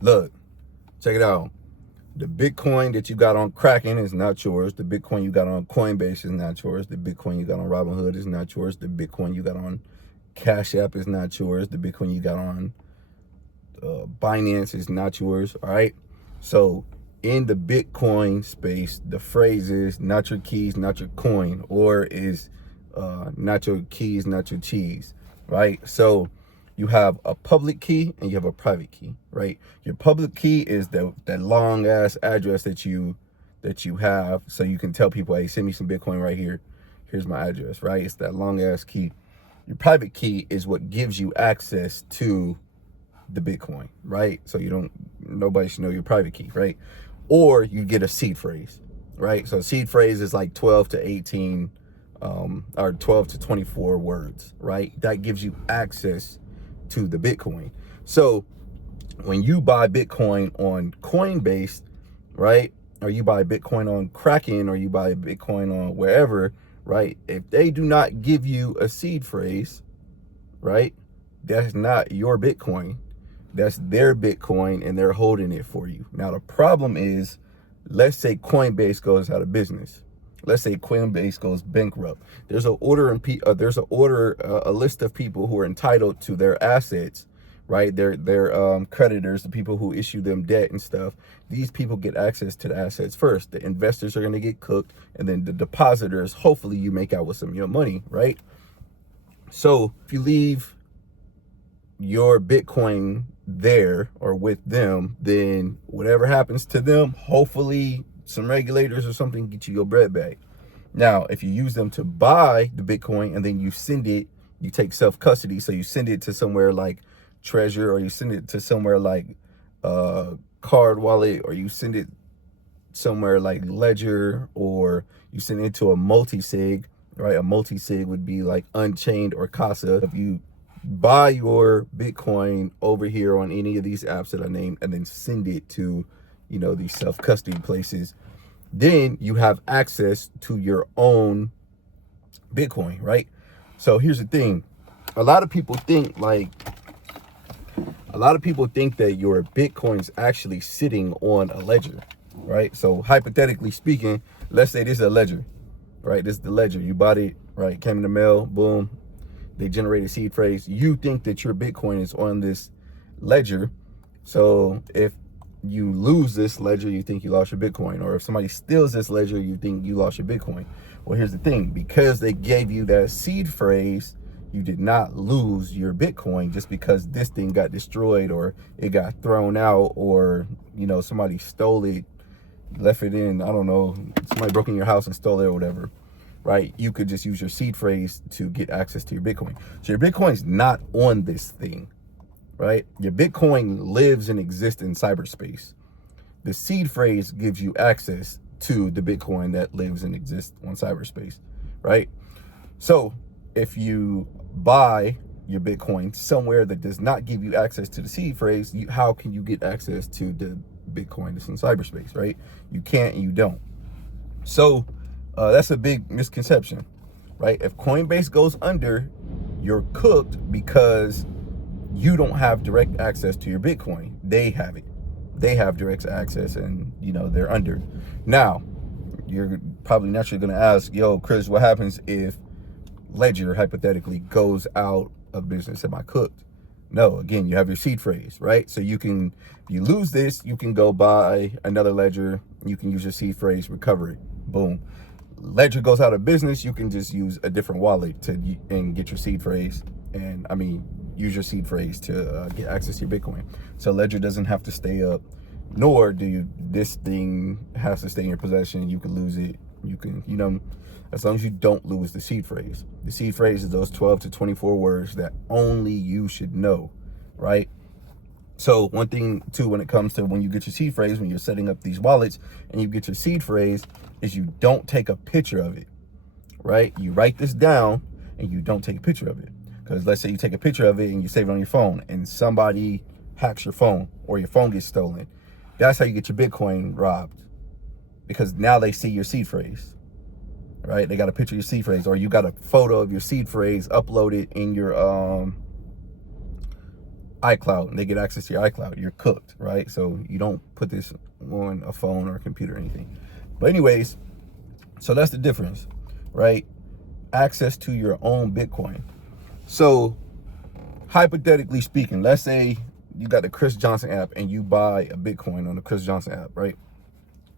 Look, check it out. The Bitcoin that you got on Kraken is not yours. The Bitcoin you got on Coinbase is not yours. The Bitcoin you got on Robinhood is not yours. The Bitcoin you got on Cash App is not yours. The Bitcoin you got on Binance is not yours. All right. So in the Bitcoin space, the phrase is not your keys, not your coin, or is not your keys, not your cheese. Right. So you have a public key and you have a private key, right? Your public key is that long ass address that you have, so you can tell people, hey, send me some Bitcoin right here. Here's my address, right? It's that long ass key. Your private key is what gives you access to the Bitcoin, right? So nobody should know your private key, right? Or you get a seed phrase, right? So seed phrase is like 12 to 18 or 12 to 24 words, right? That gives you access to the Bitcoin. So when you buy Bitcoin on Coinbase, right, or you buy Bitcoin on Kraken, or you buy Bitcoin on wherever, right, if they do not give you a seed phrase, right, that's not your Bitcoin. That's their Bitcoin, and they're holding it for you. Now the problem is, let's say Coinbase goes out of business. Let's say Coinbase goes bankrupt. There's a list of people who are entitled to their assets, right? Their creditors, the people who issue them debt and stuff. These people get access to the assets first. The investors are going to get cooked, and then the depositors, hopefully you make out with some of your money, right? So if you leave your Bitcoin there or with them, then whatever happens to them, hopefully some regulators or something get you your bread back. Now, if you use them to buy the Bitcoin and then you send it, you take self-custody. So you send it to somewhere like Treasure, or you send it to somewhere like Card Wallet, or you send it somewhere like Ledger, or you send it to a multi-sig, right? A multi-sig would be like Unchained or Casa. If you buy your Bitcoin over here on any of these apps that I named and then send it to, these self-custody places, then you have access to your own Bitcoin, right? So here's the thing. A lot of people think that your Bitcoin's actually sitting on a ledger, right? So hypothetically speaking, let's say this is a ledger, right? This is the ledger. You bought it, right? Came in the mail, boom. They generated seed phrase. You think that your Bitcoin is on this ledger. So if you lose this ledger, you think you lost your Bitcoin. Or if somebody steals this ledger, you think you lost your Bitcoin. Well, here's the thing. Because they gave you that seed phrase, you did not lose your Bitcoin just because this thing got destroyed, or it got thrown out, or, somebody stole it, left it in, I don't know, somebody broke in your house and stole it or whatever. Right? You could just use your seed phrase to get access to your Bitcoin. So your Bitcoin's not on this thing, right? Your Bitcoin lives and exists in cyberspace. The seed phrase gives you access to the Bitcoin that lives and exists on cyberspace, right? So if you buy your Bitcoin somewhere that does not give you access to the seed phrase, how can you get access to the Bitcoin that's in cyberspace, right? You can't and you don't. So that's a big misconception, right? If Coinbase goes under, you're cooked because you don't have direct access to your Bitcoin. They have it. They have direct access, and they're under. Now, you're probably naturally going to ask, yo, Chris, what happens if Ledger hypothetically goes out of business? Am I cooked? No, again, you have your seed phrase, right? So if you lose this, you can go buy another Ledger. You can use your seed phrase, recover it. Boom. Ledger goes out of business, you can just use a different wallet and get your seed phrase, and use your seed phrase to get access to your Bitcoin. So Ledger doesn't have to stay up, nor this thing has to stay in your possession. You can lose it. You can, as long as you don't lose the seed phrase. The seed phrase is those 12 to 24 words that only you should know, right? So one thing too, when it comes to when you get your seed phrase, when you're setting up these wallets and you get your seed phrase, is you don't take a picture of it, right? You write this down and you don't take a picture of it. Because let's say you take a picture of it and you save it on your phone and somebody hacks your phone or your phone gets stolen. That's how you get your Bitcoin robbed, because now they see your seed phrase, right? They got a picture of your seed phrase, or you got a photo of your seed phrase uploaded in your iCloud and they get access to your iCloud, you're cooked, right? So you don't put this on a phone or a computer or anything. But anyways, so that's the difference, right? Access to your own Bitcoin. So hypothetically speaking, let's say you got the Chris Johnson app and you buy a Bitcoin on the Chris Johnson app, right?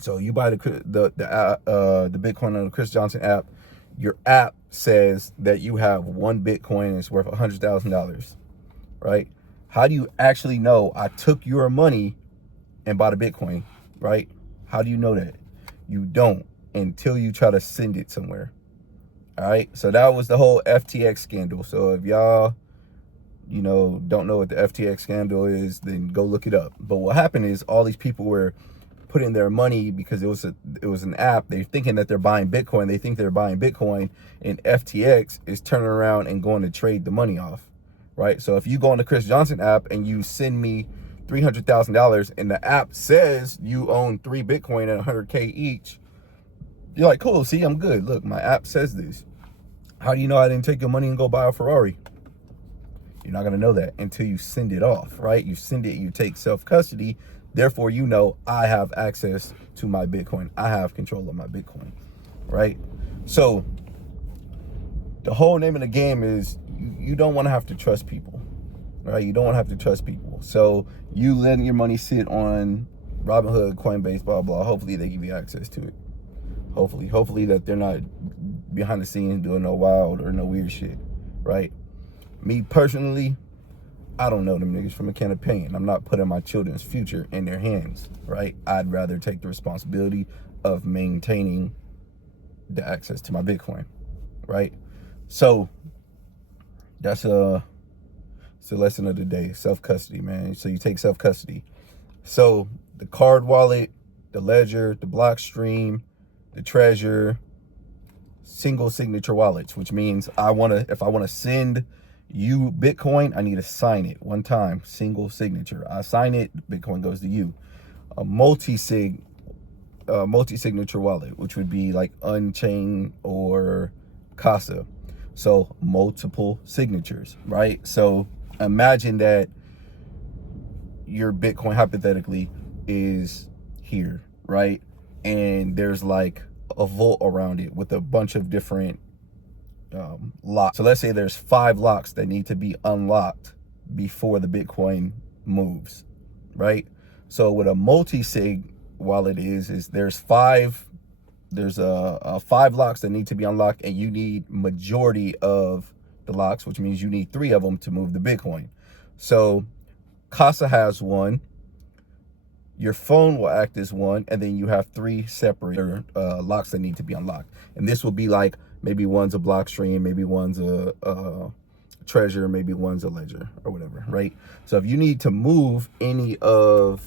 So you buy the Bitcoin on the Chris Johnson app. Your app says that you have one Bitcoin and it's worth $100,000, right? How do you actually know I took your money and bought a Bitcoin, right? How do you know that? You don't until you try to send it somewhere. All right. So that was the whole FTX scandal. So if y'all, don't know what the FTX scandal is, then go look it up. But what happened is all these people were putting their money because it was an app. They're thinking that they're buying Bitcoin. They think they're buying Bitcoin, and FTX is turning around and going to trade the money off, right? So if you go on the Chris Johnson app and you send me $300,000 and the app says you own 3 Bitcoin at 100K each, you're like, cool, see, I'm good. Look, my app says this. How do you know I didn't take your money and go buy a Ferrari? You're not going to know that until you send it off, right? You send it, you take self-custody. Therefore, I have access to my Bitcoin. I have control of my Bitcoin, right? So the whole name of the game is you don't want to have to trust people, right? You don't want to have to trust people. So you letting your money sit on Robinhood, Coinbase, blah, blah. Hopefully they give you access to it. Hopefully that they're not behind the scenes doing no wild or no weird shit, right? Me personally, I don't know them niggas from a can of paint. I'm not putting my children's future in their hands, right? I'd rather take the responsibility of maintaining the access to my Bitcoin, right? So that's it's the lesson of the day, self-custody, man. So you take self-custody. So the card wallet, the ledger, the Blockstream, the Treasure, single signature wallets, which means if I want to send you Bitcoin, I need to sign it one time, single signature. I sign it, Bitcoin goes to you. A multi-signature wallet, which would be like Unchained or Casa. So multiple signatures, right? So imagine that your Bitcoin hypothetically is here, right? And there's like a vault around it with a bunch of different locks. So let's say there's 5 locks that need to be unlocked before the Bitcoin moves, right? So what a multi-sig wallet is there's 5 locks that need to be unlocked, and you need majority of the locks, which means you need 3 of them to move the Bitcoin. So Casa has 1, your phone will act as 1, and then you have 3 separate locks that need to be unlocked. And this will be like, maybe one's a Blockstream, maybe one's a Treasure, maybe one's a Ledger or whatever, right? So if you need to move any of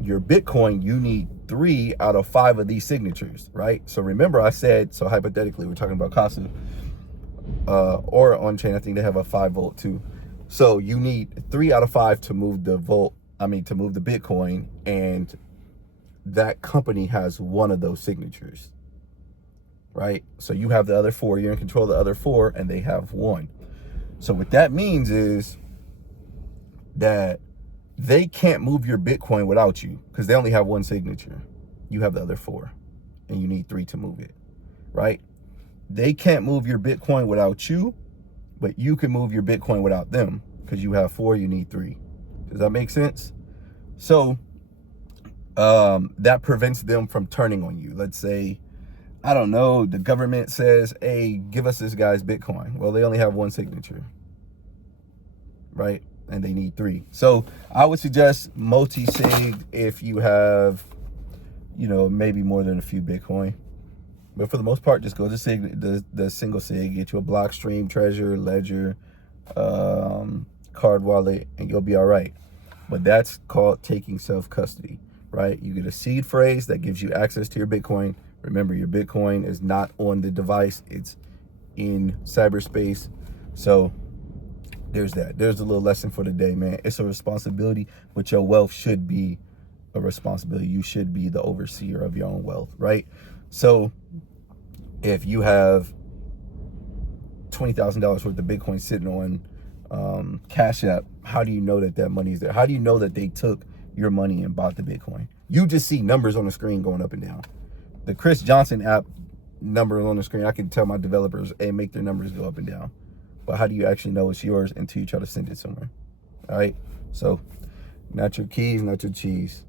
your Bitcoin, you need 3 out of 5 of these signatures, right? So remember I said, so hypothetically, we're talking about Casa or on-chain, I think they have a 5 volt too. So you need 3 out of 5 to move the to move the Bitcoin, and that company has 1 of those signatures, right? So you have the other 4, you're in control of the other 4, and they have 1. So what that means is that they can't move your Bitcoin without you, because they only have 1 signature. You have the other 4, and you need 3 to move it, right? They can't move your Bitcoin without you, but you can move your Bitcoin without them, because you have 4, you need 3. Does that make sense? So that prevents them from turning on you. Let's say, I don't know, the government says, hey, give us this guy's Bitcoin. Well, they only have 1 signature, right? And they need 3. So I would suggest multi-sig if you have, maybe more than a few Bitcoin. But for the most part, just go to the single sig, get you a Blockstream, Treasure, Ledger, card wallet, and you'll be all right. But that's called taking self-custody, right? You get a seed phrase that gives you access to your Bitcoin. Remember, your Bitcoin is not on the device, it's in cyberspace. So there's that. There's a little lesson for the day, man. It's a responsibility, but your wealth should be a responsibility. You should be the overseer of your own wealth, right? So if you have $20,000 worth of Bitcoin sitting on Cash App, how do you know that that money is there? How do you know that they took your money and bought the Bitcoin? You just see numbers on the screen going up and down. The Chris Johnson app numbers on the screen, I can tell my developers, hey, make their numbers go up and down. But how do you actually know it's yours until you try to send it somewhere? All right, so not your keys, not your cheese.